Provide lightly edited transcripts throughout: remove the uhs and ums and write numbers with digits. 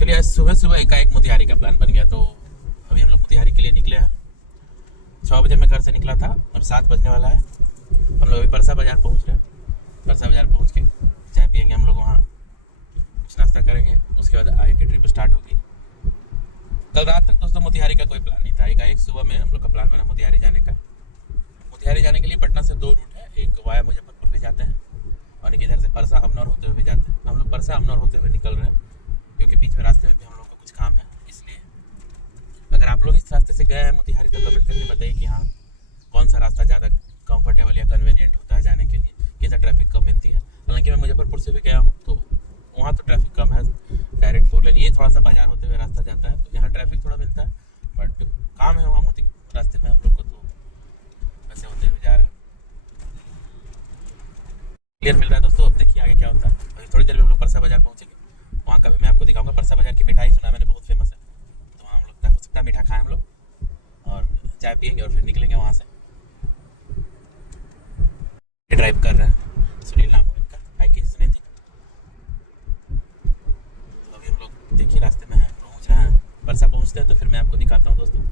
Actually आज सुबह सुबह एकाएक मोतिहारी का प्लान बन गया, तो अभी हम लोग मोतिहारी के लिए निकले हैं। 6 बजे मैं घर से निकला था, अब 7 बजने वाला है। हम लोग अभी परसा बाज़ार पहुंच रहे हैं। परसा बाज़ार पहुंच के चाय पियेंगे हम लोग, वहाँ कुछ नाश्ता करेंगे, उसके बाद आगे की ट्रिप स्टार्ट होगी। कल रात तक दोस्तों मोतिहारी का कोई प्लान नहीं था, एकाएक सुबह में हम लोग का प्लान बना मोतिहारी जाने का। मोतिहारी जाने के लिए पटना से 2 रूट है, एक वाया मुजफ्फरपुर भी जाते हैं और एक इधर से परसा अमनौर होते हुए भी जाते हैं। हम लोग परसा अमनौर होते हुए निकल रहे हैं, क्योंकि बीच में रास्ते में भी हम लोग को कुछ काम है, इसलिए। अगर आप लोग इस रास्ते से गए हैं मोतिहारी तो कमेंट करके बताइए कि हाँ कौन सा रास्ता ज़्यादा कंफर्टेबल या कन्वीनियंट होता है जाने के लिए, कैसा ट्रैफिक कम मिलती है। हालांकि मैं मुजफ्फरपुर से भी गया हूँ, तो वहाँ तो ट्रैफिक कम है, डायरेक्ट 4 लेन। ये थोड़ा सा बाजार होते हुए रास्ता जाता है, तो यहाँ ट्रैफिक थोड़ा मिलता है, बट काम है वहाँ मोती रास्ते में हम लोग को, तो वैसे होते हुए जा रहा है। क्लियर मिल रहा है दोस्तों। अब देखिए आगे क्या होता है। अभी थोड़ी देर में हम लोग परसा बाजार पहुँचेंगे, वहाँ का भी मैं आपको दिखाऊंगा। परसा बाजार की मिठाई सुना मैंने बहुत फेमस है, तो वहाँ हम लोग हो सकता है मीठा खाएं हम लोग और चाय पियेंगे और फिर निकलेंगे वहाँ से। ड्राइव कर रहे हैं सुनील नाम है इनका, आई के सुनील जी। तो अभी हम लोग देखिए रास्ते में हैं, पहुँच रहे हैं। परसा पहुँचते हैं तो फिर मैं आपको दिखाता हूँ दोस्तों,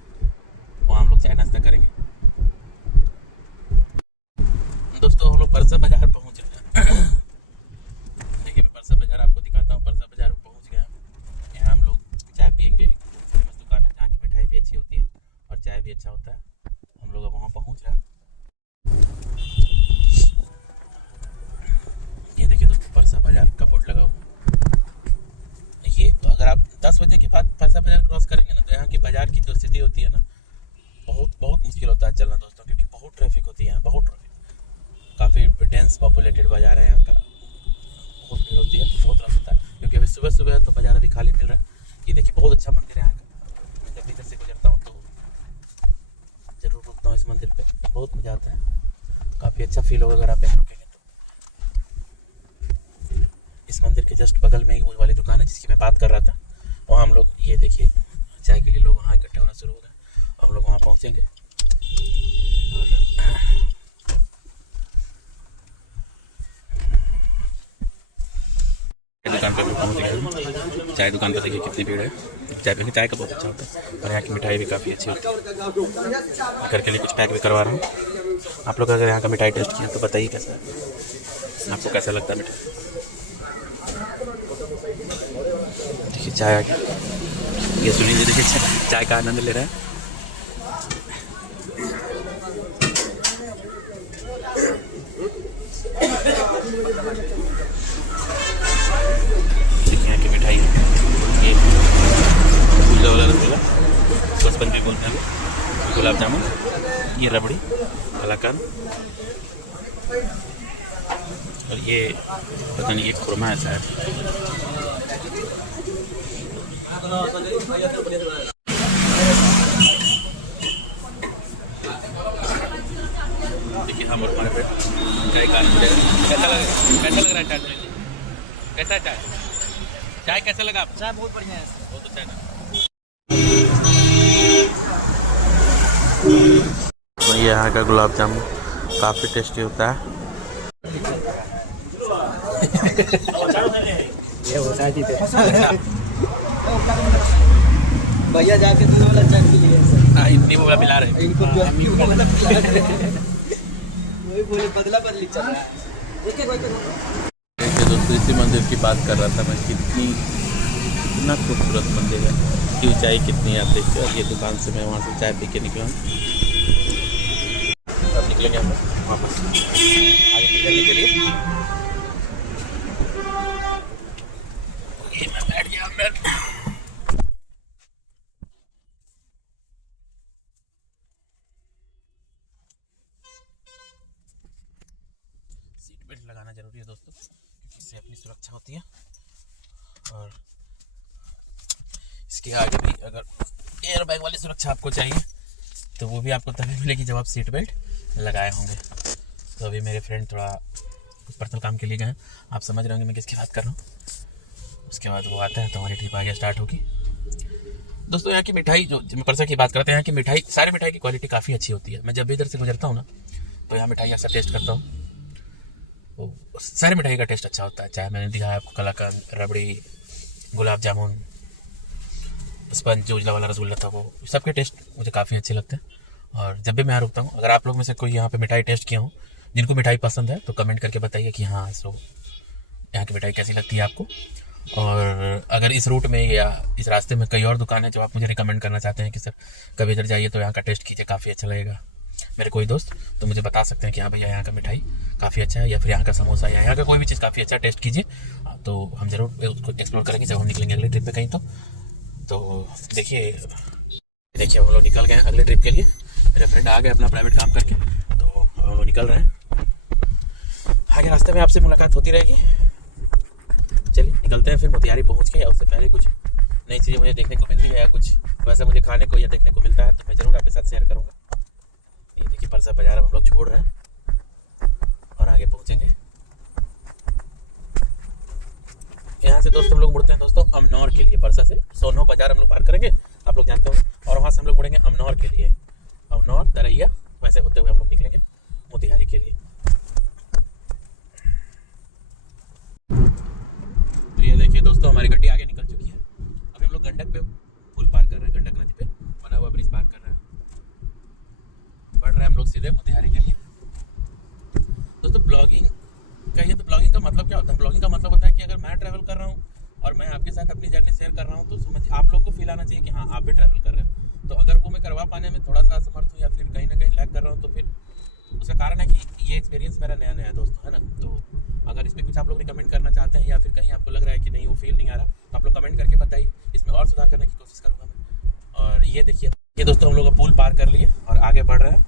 वहाँ हम लोग चाय नाश्ता करेंगे। दोस्तों हम लोग परसा बाजार पहुँच रहे हैं। देखिए मैं परसा बाजार आपको दिखाता हूँ। परसा बाजार में पहुँच गया। यहाँ हम लोग चाय पियेंगे, फेमस दुकान है जहाँ की मिठाई भी अच्छी होती है और चाय भी अच्छा होता है। हम लोग अब वहाँ पहुँच रहे हैं। ये देखिए दोस्तों परसा बाजार का बोर्ड लगा हुआ। ये तो अगर आप 10 बजे के बाद परसा बाजार क्रॉस करेंगे ना, तो यहाँ की बाजार की जो स्थिति होती है ना, बहुत मुश्किल होता है चलना दोस्तों, क्योंकि बहुत ट्रैफिक होती है यहाँ, बहुत ट्रैफिक। काफ़ी डेंस पॉपुलेटेड बाजार है यहाँ का, बहुत भीड़ होती है, तो बहुत रश होता है। क्योंकि अभी सुबह सुबह है तो बाजार अभी खाली मिल रहा है। ये देखिए बहुत अच्छा मंदिर है यहाँ का। मैं जब इधर से गुजरता हूँ तो ज़रूर रुकता हूँ इस मंदिर पे, बहुत मज़ा आता है। काफ़ी अच्छा फील होगा अगर आप यहाँ रुकेंगे तो। इस मंदिर के जस्ट बगल में ही वो वाली दुकान है जिसकी मैं बात कर रहा था, वहाँ हम लोग, ये देखिए चाय के लिए लोग वहाँ इकट्ठे होना शुरू हो गए। हम लोग वहाँ पहुँचेंगे। दुकान पर भी पहुँच गए हैं। चाय दुकान पर देखिए कितनी भीड़ है। चाय पीने, चाय का बहुत अच्छा होता है और यहाँ की मिठाई भी काफ़ी अच्छी होती है। घर के लिए कुछ पैक भी करवा रहा हूँ। आप लोग अगर यहाँ का मिठाई टेस्ट किया तो बताइए कैसा है, आपको कैसा लगता है मिठाई। देखिए चाय आ गया। ये सुनिए, देखिए चाय का आनंद ले रहा है। ये गुल्ला वाला रसगुल्ला, बचपन भी बोलते हैं, गुलाब जामुन, ये रबड़ी, कलाकंद, और ये पता नहीं ये खुरमा है शायद। देखिए हम और हमारे चाय का आनंद ले रहे हैं। कैसा लग रहा है चाय? कैसा है चाय? चाय कैसा लगा आपको? चाय बहुत बढ़िया है, बहुत अच्छा है ना। तो ये यहाँ का गुलाब जामुन काफ़ी टेस्टी होता है। ये होता है भैया जाके तो वाला चाय पी लिया। इतनी वो मिला रहे इनको वही बोले बदला बदली चल रहा है। देखिए दोस्तों इसी मंदिर की बात कर रहा था मैं, कितना खूबसूरत मंदिर है, की ऊंचाई कितनी है आप देखते हैं। ये दुकान से मैं वहाँ से चाय पी के निकला हूँ। अब निकलेंगे हम वापस आगे की जर्नी के लिए। ये मैं बैठ गया अंदर। सीट बेल्ट लगाना जरूरी है दोस्तों, क्योंकि इससे अपनी सुरक्षा होती है। और इसके आगे भी अगर एयर बैग वाली सुरक्षा आपको चाहिए तो वो भी आपको तभी मिलेगी जब आप सीट बेल्ट लगाए होंगे। तो अभी मेरे फ्रेंड थोड़ा कुछ पर्सनल काम के लिए गए हैं, आप समझ रहे होंगे मैं किसकी बात कर रहा हूँ। उसके बाद वो आता है तो हमारी ट्रिप आगे स्टार्ट होगी। दोस्तों यहाँ की मिठाई, जो मैं परसा की बात करते हैं, यहाँ की मिठाई, सारी मिठाई की क्वालिटी काफ़ी अच्छी होती है। मैं जब भी इधर से गुजरता हूँ ना, तो यहाँ मिठाई ऐसा टेस्ट करता हूँ, तो सारी मिठाई का टेस्ट अच्छा होता है। चाहे मैंने दिखाया आपको कलाकंद, रबड़ी, गुलाब जामुन, स्पंज जो उजला वाला रसगुल्ला था वो, सबके टेस्ट मुझे काफ़ी अच्छे लगते हैं। और जब भी मैं यहाँ रुकता हूँ, अगर आप लोग में से कोई यहाँ पे मिठाई टेस्ट किया हो, जिनको मिठाई पसंद है, तो कमेंट करके बताइए कि हाँ सो यहाँ की मिठाई कैसी लगती है आपको। और अगर इस रूट में या इस रास्ते में कई और दुकान है जो आप मुझे रिकमेंड करना चाहते हैं कि सर कभी इधर जाइए तो यहाँ का टेस्ट कीजिए, काफ़ी अच्छा लगेगा, मेरे कोई दोस्त, तो मुझे बता सकते हैं कि हाँ भैया यहाँ का मिठाई काफ़ी अच्छा है, या फिर यहाँ का समोसा या यहाँ का कोई भी चीज़ काफ़ी अच्छा टेस्ट कीजिए, तो हम ज़रूर उसको एक्सप्लोर करेंगे जब हम निकलेंगे अगले ट्रिप पे कहीं। तो देखिए हम लोग निकल गए हैं अगले ट्रिप के लिए। मेरे फ्रेंड आ गए अपना प्राइवेट काम करके, तो हम लोग निकल रहे हैं। आगे रास्ते में आपसे मुलाकात होती रहेगी। चलिए निकलते हैं फिर मोतिहारी पहुँच के, या उससे पहले कुछ नई चीज़ें मुझे देखने को मिलती है या कुछ वैसा मुझे खाने को या देखने को मिलता है तो मैं ज़रूर आपके साथ शेयर करूँगा। ये देखिए परसा बाजार हम लोग छोड़ रहे हैं और आगे पहुँचेंगे। यहाँ से दोस्तों हम लोग मुड़ते हैं दोस्तों अमनौर के लिए। परसा से सोनो बाजार हम लोग पार करेंगे, आप लोग जानते होंगे, और वहाँ से हम लोग मुड़ेंगे अमनौर के लिए, अमनौर दरैया वैसे होते हुए हम लोग निकलेंगे मोतिहारी के लिए। तो ये देखिए दोस्तों हमारी गड्डी आगे निकल चुकी है। अभी हम लोग गंडक पे पुल पार कर रहे हैं, गंडक नदी पे बना हुआ ब्रिज पार कर रहे हैं, बढ़ रहे हैं हम लोग सीधे मोतिहारी के लिए। दोस्तों ब्लॉगिंग कहिए तो ब्लॉगिंग का मतलब क्या होता है? ब्लॉगिंग का मतलब होता है कि अगर मैं ट्रैवल कर रहा हूँ और मैं आपके साथ अपनी जर्नी शेयर कर रहा हूँ तो समझ आप लोग को फील आना चाहिए कि हाँ आप भी ट्रैवल कर रहे हो। तो अगर वो मैं करवा पाने में थोड़ा सा असमर्थ हूँ या फिर कहीं ना कहीं लैग कर रहा हूँ तो फिर उसका कारण है कि ये एक्सपीरियंस मेरा नया नया दोस्तों, है ना। तो अगर इस पर कुछ आप लोग रिकमेंड करना चाहते हैं या फिर कहीं आपको लग रहा है कि नहीं वो फील नहीं आ रहा तो आप लोग कमेंट करके बताइए, इसमें और सुधार करने की कोशिश करूँगा मैं। और ये देखिए ये दोस्तों हम लोग पुल पार कर लिए और आगे बढ़ रहे हैं।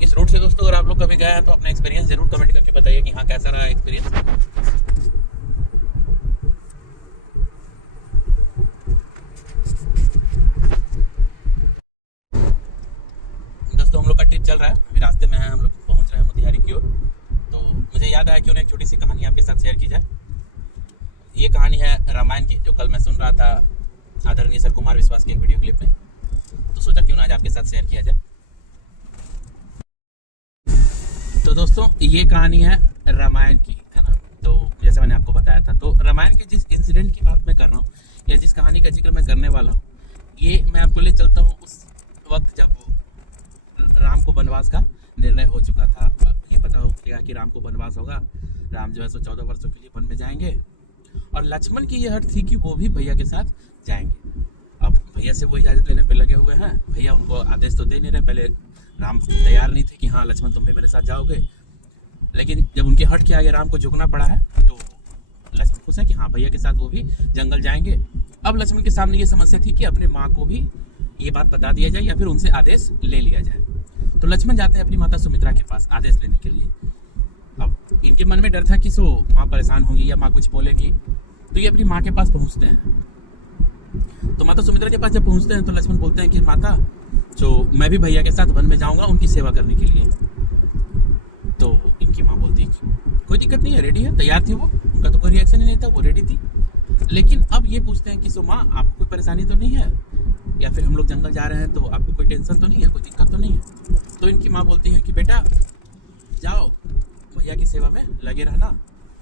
इस रूट से दोस्तों अगर आप लोग कभी गए हैं तो अपना एक्सपीरियंस जरूर कमेंट करके बताइए कि हाँ कैसा रहा एक्सपीरियंस। दोस्तों हम लोग का ट्रिप चल रहा है, अभी रास्ते में है, हम लोग पहुंच रहे हैं मोतिहारी की ओर। तो मुझे याद आया क्यों ना एक छोटी सी कहानी आपके साथ शेयर की जाए। ये कहानी है रामायण की, जो कल मैं सुन रहा था आदरणीय सर कुमार विश्वास की एक वीडियो क्लिप में, तो सोचा क्यों ना आज आपके साथ शेयर किया जाए। तो दोस्तों ये कहानी है रामायण की, है ना। तो जैसे मैंने आपको बताया था, तो रामायण के जिस इंसिडेंट की बात मैं कर रहा हूँ या जिस कहानी का जिक्र मैं करने वाला हूँ, ये मैं आपको ले चलता हूँ उस वक्त जब राम को वनवास का निर्णय हो चुका था। ये पता हो गया कि राम को वनवास होगा, राम जो है 14 वर्षों के लिए वन में जाएंगे, और लक्ष्मण की ये हट थी कि वो भी भैया के साथ जाएंगे। अब भैया से वो इजाज़त लेने पे लगे हुए हैं, भैया उनको आदेश तो दे नहीं रहे। पहले राम तैयार नहीं थे कि हाँ लक्ष्मण तुम भी मेरे साथ जाओगे, लेकिन जब उनके हट के आगे राम को झुकना पड़ा है तो लक्ष्मण खुश है कि हाँ भैया के साथ वो भी जंगल जाएंगे। अब लक्ष्मण के सामने ये समस्या थी कि अपने माँ को भी ये बात बता दिया जाए या फिर उनसे आदेश ले लिया जाए। तो लक्ष्मण जाते हैं अपनी माता सुमित्रा के पास आदेश लेने के लिए। अब इनके मन में डर था कि माँ परेशान होगी या माँ कुछ बोलेगी, तो ये अपनी माँ के पास पहुँचते हैं। तो माता सुमित्रा के पास जब पहुँचते हैं तो लक्ष्मण बोलते हैं कि माता जो मैं भी भैया के साथ वन में जाऊंगा उनकी सेवा करने के लिए। तो इनकी माँ बोलती है कि कोई दिक्कत नहीं है, रेडी है, तैयार थी वो, उनका तो कोई रिएक्शन ही नहीं था, वो रेडी थी। लेकिन अब ये पूछते हैं कि माँ आपको कोई परेशानी तो नहीं है, या फिर हम लोग जंगल जा रहे हैं तो आपको कोई टेंशन तो नहीं है, कोई दिक्कत तो नहीं है। तो इनकी माँ बोलती है कि बेटा जाओ भैया की सेवा में लगे रहना,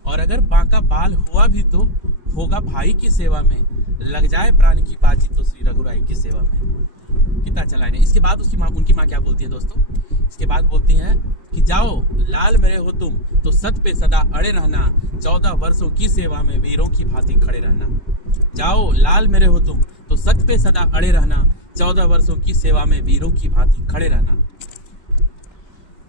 और अगर बांका बाल हुआ भी तो होगा भाई की सेवा में, लग जाए प्राण की बाजी तो श्री रघुराई की सेवा में। कितना अच्छा लाइन है। इसके बाद उनकी माँ क्या बोलती है दोस्तों, इसके बाद बोलती है कि जाओ लाल मेरे हो तुम तो सत पे सदा अड़े रहना, 14 वर्षों की सेवा में वीरों की भांति खड़े रहना। जाओ लाल मेरे हो तुम तो सत पे सदा अड़े रहना, 14 वर्षों की सेवा में वीरों की भांति खड़े रहना।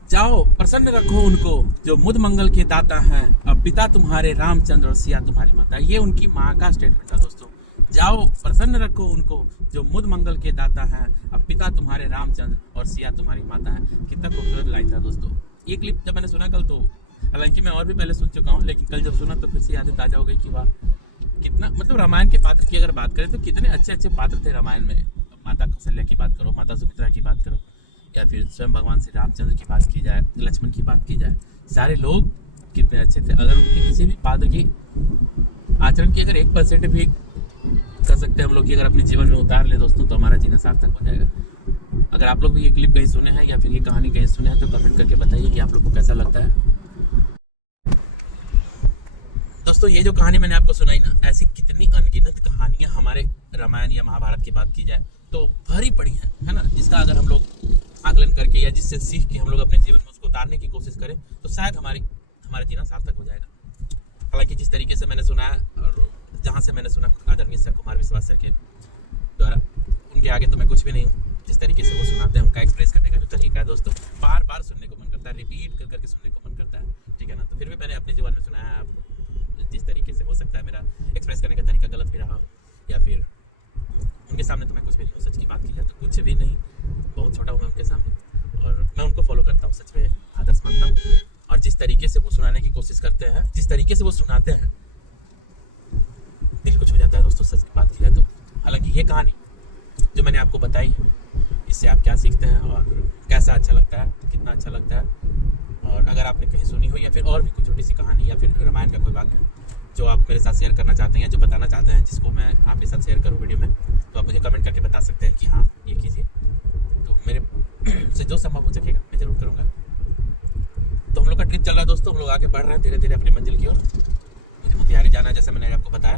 जाओ प्रसन्न रखो उनको जो मुद मंगल के दाता हैं, अब पिता तुम्हारे रामचंद्र और सिया तुम्हारी माता। ये उनकी माँ का स्टेटमेंट था दोस्तों। जाओ प्रसन्न रखो उनको जो मुद मंगल के दाता हैं, अब पिता तुम्हारे रामचंद्र और सिया तुम्हारी माता है। कितना खूबसूरत लाइन था दोस्तों। ये क्लिप जब मैंने सुना कल, तो हालांकि मैं और भी पहले सुन चुका हूँ, लेकिन कल जब सुना तो फिर से यादें ताजा हो गई कि वाह कितना, मतलब रामायण के पात्र की अगर बात करें तो कितने अच्छे अच्छे पात्र थे रामायण में। माता कौशल्या की बात करो, माता सुमित्रा की बात करो, या फिर स्वयं भगवान श्री रामचंद्र की बात की जाए, लक्ष्मण की बात की जाए, सारे लोग कितने अच्छे थे। अगर उनके किसी भी पात्र की आचरण की अगर 1% भी कर सकते हैं हम लोग कि अगर अपने जीवन में उतार ले दोस्तों, तो हमारा जीना सार्थक हो जाएगा। अगर आप लोग भी ये क्लिप कहीं सुने हैं या फिर ये कहानी कहीं सुने हैं तो कमेंट करके बताइए कि आप लोग को कैसा लगता है। दोस्तों ये जो कहानी मैंने आपको सुनाई ना, ऐसी कितनी अनगिनत कहानियां हमारे रामायण या महाभारत की बात की जाए तो भरी पड़ी है ना, जिसका अगर हम लोग आकलन करके या जिससे सीख के हम लोग अपने जीवन में उसको उतारने की कोशिश करें तो शायद हमारा जीना सार्थक हो जाएगा। हालांकि जिस तरीके से मैंने सुना है और जहाँ से मैंने सुना आदरणीय सर कुमार विश्वास सर के द्वारा, उनके आगे तो मैं कुछ भी नहीं हूँ। जिस तरीके से वो सुनाते हैं, उनका एक्सप्रेस करने का जो तरीका है दोस्तों, बार बार सुनने को मन करता है, रिपीट कर करके सुनने को मन करता है, ठीक है ना। तो फिर भी मैंने अपने जीवन में सुनाया है आपको। जिस तरीके से हो सकता है मेरा एक्सप्रेस करने का तरीका गलत भी रहा हो, या फिर उनके सामने तो मैं कुछ भी नहीं हूँ, सच की बात की जाए तो कुछ भी नहीं, बहुत छोटा हूँ मैं उनके सामने, और मैं उनको फॉलो करता हूँ, सच में आदर्श मानता हूँ। और जिस तरीके से वो सुनाने की कोशिश करते हैं, जिस तरीके से वो सुनाते हैं, दिल कुछ हो जाता है दोस्तों, सच की बात की जाए तो। हालांकि ये कहानी जो मैंने आपको बताई है, इससे आप क्या सीखते हैं और कैसा अच्छा लगता है, कितना अच्छा लगता है, और अगर आपने कहीं सुनी हो या फिर और भी कोई छोटी सी कहानी या फिर रामायण का कोई वाक्य जो आप मेरे साथ शेयर करना चाहते हैं या जो बताना चाहते हैं जिसको मैं आपके साथ शेयर करूँ वीडियो में, तो आप मुझे कमेंट करके बता सकते हैं कि हाँ ये कीजिए। तो मेरे से जो संभव हो सकेगा मैं ज़रूर करूँगा। तो हम लोग का ट्रिप चल रहा है दोस्तों, हम लोग आगे बढ़ रहे हैं धीरे धीरे अपनी मंजिल की ओर। मुझे मोतिहारी जाना है जैसे मैंने आपको बताया।